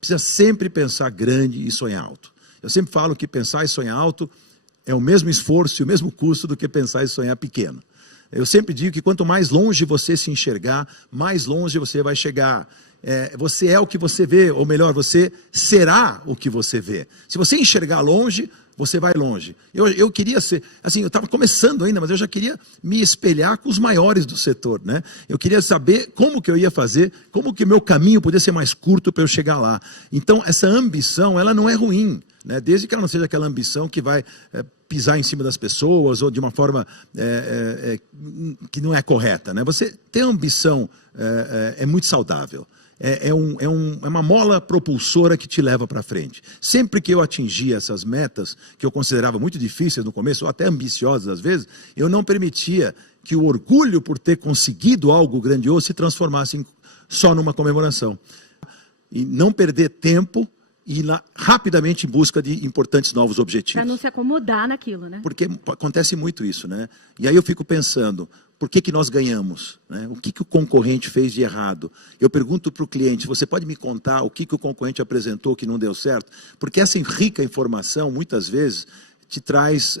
Precisa sempre pensar grande e sonhar alto. Eu sempre falo que pensar e sonhar alto é o mesmo esforço e o mesmo custo do que pensar e sonhar pequeno. Eu sempre digo que quanto mais longe você se enxergar, mais longe você vai chegar. Você é o que você vê, ou melhor, você será o que você vê. Se você enxergar longe, você vai longe. Eu queria ser, assim, eu estava começando ainda, mas eu já queria me espelhar com os maiores do setor, né? Eu queria saber como que eu ia fazer, como que meu caminho podia ser mais curto para eu chegar lá. Então, essa ambição, ela não é ruim, né? Desde que ela não seja aquela ambição que vai pisar em cima das pessoas ou de uma forma que não é correta, né? Você ter ambição é muito saudável. É uma mola propulsora que te leva para frente. Sempre que eu atingia essas metas, que eu considerava muito difíceis no começo, ou até ambiciosas às vezes, eu não permitia que o orgulho por ter conseguido algo grandioso se transformasse só numa comemoração. E não perder tempo e ir lá rapidamente em busca de importantes novos objetivos. Para não se acomodar naquilo, né? Porque acontece muito isso, né? E aí eu fico pensando, por que nós ganhamos? Né? O que o concorrente fez de errado? Eu pergunto para o cliente, você pode me contar o que o concorrente apresentou que não deu certo? Porque essa rica informação, muitas vezes, te traz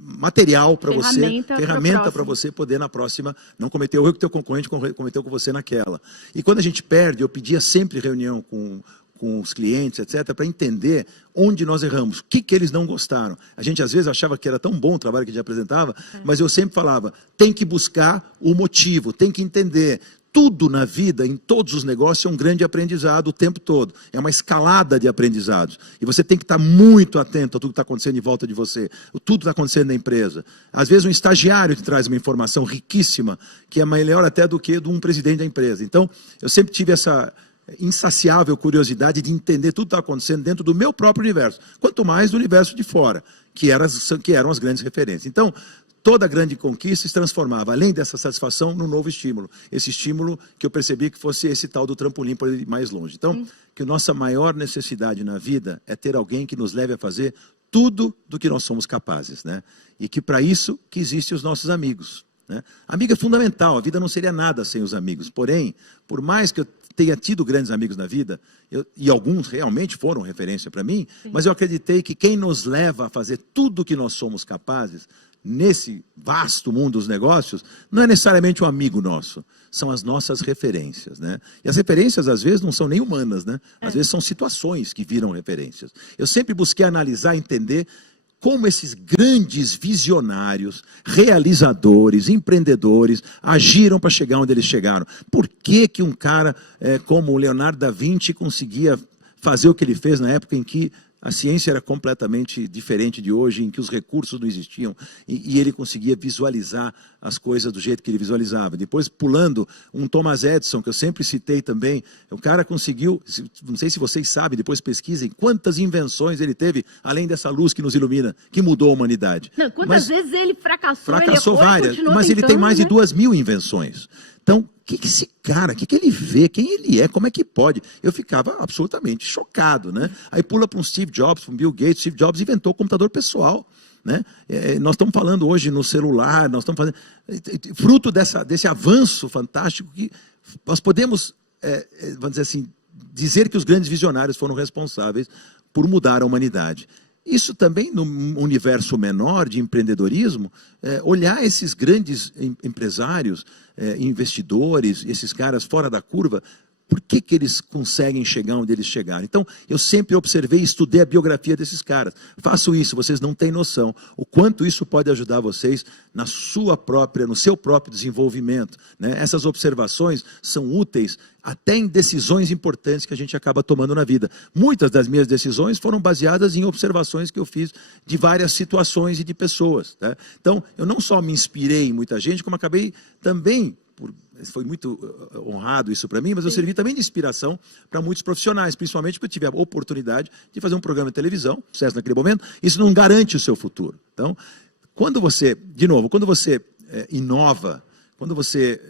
material para você, ferramenta para você poder na próxima não cometer o erro que o teu concorrente cometeu com você naquela. E quando a gente perde, eu pedia sempre reunião com os clientes, etc., para entender onde nós erramos, o que eles não gostaram. A gente às vezes achava que era tão bom o trabalho que a gente apresentava, mas eu sempre falava, tem que buscar o motivo, tem que entender. Tudo na vida, em todos os negócios, é um grande aprendizado o tempo todo. É uma escalada de aprendizados. E você tem que estar muito atento a tudo que está acontecendo em volta de você. Tudo está acontecendo na empresa. Às vezes um estagiário te traz uma informação riquíssima, que é melhor até do que de um presidente da empresa. Então, eu sempre tive essa insaciável curiosidade de entender tudo que está acontecendo dentro do meu próprio universo. Quanto mais do universo de fora, que eram as grandes referências. Então, toda grande conquista se transformava, além dessa satisfação, num novo estímulo. Esse estímulo que eu percebi que fosse esse tal do trampolim para ir mais longe. Então, que a nossa maior necessidade na vida é ter alguém que nos leve a fazer tudo do que nós somos capazes, né? E que para isso que existem os nossos amigos, né? Amigo é fundamental, a vida não seria nada sem os amigos. Porém, por mais que eu tenha tido grandes amigos na vida, e alguns realmente foram referência para mim, mas eu acreditei que quem nos leva a fazer tudo o que nós somos capazes, nesse vasto mundo dos negócios, não é necessariamente um amigo nosso, são as nossas referências, né? E as referências às vezes não são nem humanas, né? Às vezes são situações que viram referências. Eu sempre busquei analisar, entender como esses grandes visionários, realizadores, empreendedores, agiram para chegar onde eles chegaram. Por que um cara como o Leonardo da Vinci conseguia fazer o que ele fez na época em que a ciência era completamente diferente de hoje, em que os recursos não existiam, e ele conseguia visualizar as coisas do jeito que ele visualizava. Depois, pulando, um Thomas Edison, que eu sempre citei também, o cara conseguiu, não sei se vocês sabem, depois pesquisem, quantas invenções ele teve, além dessa luz que nos ilumina, que mudou a humanidade. Não, quantas vezes ele fracassou várias, mas ele tem mais de 2.000 invenções. Então, o que esse cara, o que ele vê, quem ele é, como é que pode? Eu ficava absolutamente chocado, né? Aí pula para um Steve Jobs, para um Bill Gates. Steve Jobs inventou o computador pessoal, né? Nós estamos falando hoje no celular, nós estamos fazendo fruto desse avanço fantástico que nós podemos, vamos dizer assim, dizer que os grandes visionários foram responsáveis por mudar a humanidade. Isso também, no universo menor de empreendedorismo, olhar esses grandes empresários, investidores, esses caras fora da curva, por que eles conseguem chegar onde eles chegaram? Então, eu sempre observei e estudei a biografia desses caras. Faço isso, vocês não têm noção o quanto isso pode ajudar vocês no seu próprio desenvolvimento, né? Essas observações são úteis até em decisões importantes que a gente acaba tomando na vida. Muitas das minhas decisões foram baseadas em observações que eu fiz de várias situações e de pessoas, né? Então, eu não só me inspirei em muita gente, como acabei também, foi muito honrado isso para mim, mas eu servi também de inspiração para muitos profissionais, principalmente porque eu tive a oportunidade de fazer um programa de televisão, sucesso naquele momento. Isso não garante o seu futuro. Então, quando você, de novo, quando você inova, quando você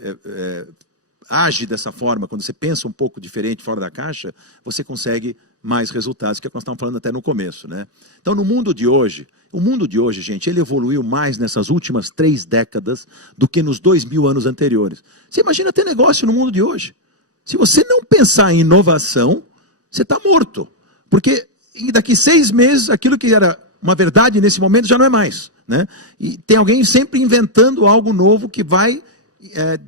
age dessa forma, quando você pensa um pouco diferente, fora da caixa, você consegue mais resultados, que é o que nós estávamos falando até no começo, né? Então, no mundo de hoje, gente, ele evoluiu mais nessas últimas 3 décadas do que nos 2.000 anos anteriores. Você imagina ter negócio no mundo de hoje? Se você não pensar em inovação, você está morto. Porque daqui 6 meses, aquilo que era uma verdade nesse momento já não é mais, né? E tem alguém sempre inventando algo novo que vai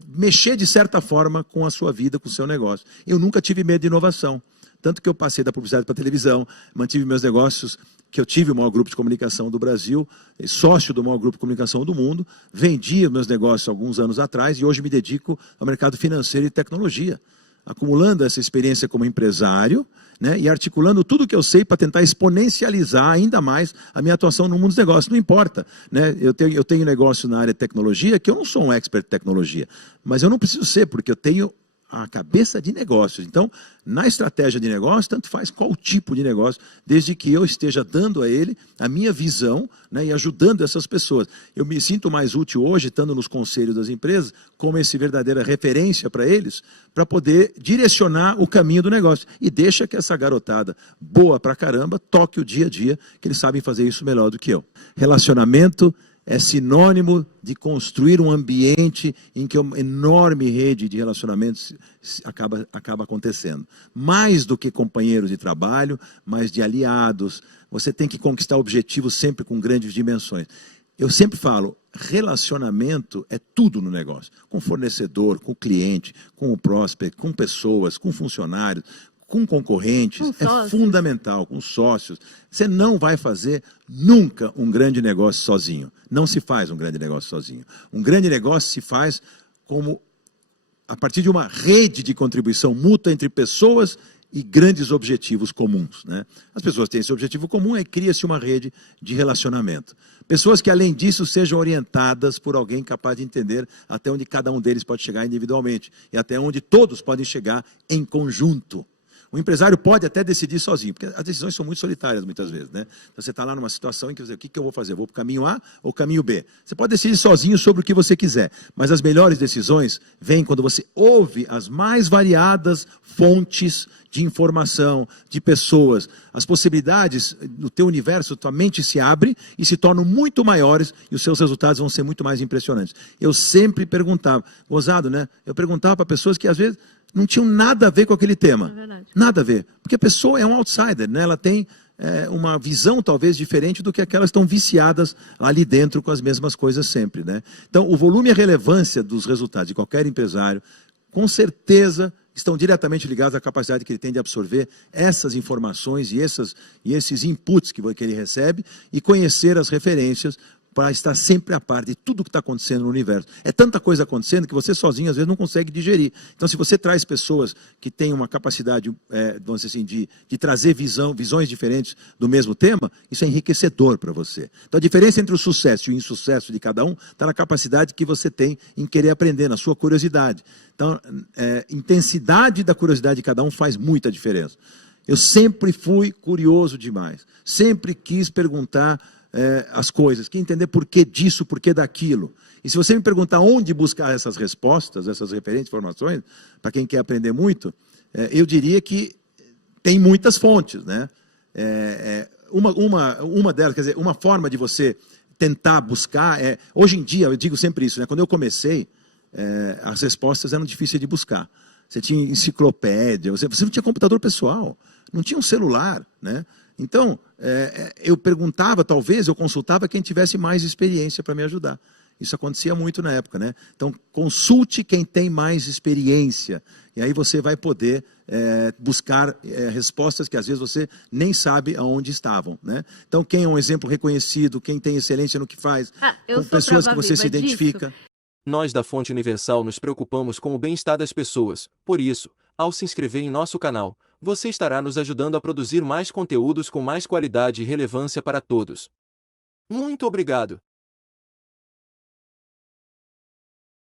mexer de certa forma com a sua vida, com o seu negócio. Eu nunca tive medo de inovação. Tanto que eu passei da publicidade para a televisão, mantive meus negócios, que eu tive o maior grupo de comunicação do Brasil, sócio do maior grupo de comunicação do mundo, vendi meus negócios alguns anos atrás e hoje me dedico ao mercado financeiro e tecnologia, acumulando essa experiência como empresário, né, e articulando tudo que eu sei para tentar exponencializar ainda mais a minha atuação no mundo dos negócios. Não importa, né, eu tenho negócio na área de tecnologia, que eu não sou um expert em tecnologia, mas eu não preciso ser, porque eu tenho a cabeça de negócios. Então, na estratégia de negócio, tanto faz qual tipo de negócio, desde que eu esteja dando a ele a minha visão, né, e ajudando essas pessoas. Eu me sinto mais útil hoje, estando nos conselhos das empresas, como essa verdadeira referência para eles, para poder direcionar o caminho do negócio. E deixa que essa garotada boa pra caramba toque o dia a dia, que eles sabem fazer isso melhor do que eu. Relacionamento é sinônimo de construir um ambiente em que uma enorme rede de relacionamentos acaba acontecendo. Mais do que companheiros de trabalho, mas de aliados. Você tem que conquistar objetivos sempre com grandes dimensões. Eu sempre falo, relacionamento é tudo no negócio. Com o fornecedor, com o cliente, com o prospect, com pessoas, com funcionários, com concorrentes, é fundamental, com sócios. Você não vai fazer nunca um grande negócio sozinho. Não se faz um grande negócio sozinho. Um grande negócio se faz a partir de uma rede de contribuição mútua entre pessoas e grandes objetivos comuns, né? As pessoas têm esse objetivo comum, aí cria-se uma rede de relacionamento. Pessoas que, além disso, sejam orientadas por alguém capaz de entender até onde cada um deles pode chegar individualmente e até onde todos podem chegar em conjunto. O empresário pode até decidir sozinho, porque as decisões são muito solitárias muitas vezes, né? Então, você está lá numa situação em que você diz, o que eu vou fazer? Vou para o caminho A ou caminho B? Você pode decidir sozinho sobre o que você quiser, mas as melhores decisões vêm quando você ouve as mais variadas fontes de informação, de pessoas. As possibilidades do teu universo, tua mente se abre e se tornam muito maiores e os seus resultados vão ser muito mais impressionantes. Eu sempre perguntava, gozado, né? Eu perguntava para pessoas que às vezes não tinham nada a ver com aquele tema. É nada a ver. Porque a pessoa é um outsider, né? Ela tem uma visão talvez diferente do que aquelas que estão viciadas ali dentro com as mesmas coisas sempre, né? Então, o volume e a relevância dos resultados de qualquer empresário, com certeza, estão diretamente ligados à capacidade que ele tem de absorver essas informações e esses inputs que ele recebe e conhecer as referências para estar sempre a par de tudo que está acontecendo no universo. É tanta coisa acontecendo que você sozinho às vezes não consegue digerir. Então, se você traz pessoas que têm uma capacidade, vamos dizer assim, de trazer visões diferentes do mesmo tema, isso é enriquecedor para você. Então, a diferença entre o sucesso e o insucesso de cada um está na capacidade que você tem em querer aprender, na sua curiosidade. Então, intensidade da curiosidade de cada um faz muita diferença. Eu sempre fui curioso demais. Sempre quis perguntar as coisas, que entender por que disso, por que daquilo. E se você me perguntar onde buscar essas respostas, essas referentes, informações, para quem quer aprender muito, eu diria que tem muitas fontes, né? Uma delas, quer dizer, uma forma de você tentar buscar, hoje em dia, eu digo sempre isso, né? Quando eu comecei, as respostas eram difíceis de buscar. Você tinha enciclopédia, você não tinha computador pessoal, não tinha um celular, né? Então, eu perguntava, talvez, eu consultava quem tivesse mais experiência para me ajudar. Isso acontecia muito na época, né? Então, consulte quem tem mais experiência. E aí você vai poder buscar respostas que às vezes você nem sabe aonde estavam, né? Então, quem é um exemplo reconhecido, quem tem excelência no que faz, com pessoas que você se identifica. Nós da Fonte Universal nos preocupamos com o bem-estar das pessoas. Por isso, ao se inscrever em nosso canal, você estará nos ajudando a produzir mais conteúdos com mais qualidade e relevância para todos. Muito obrigado!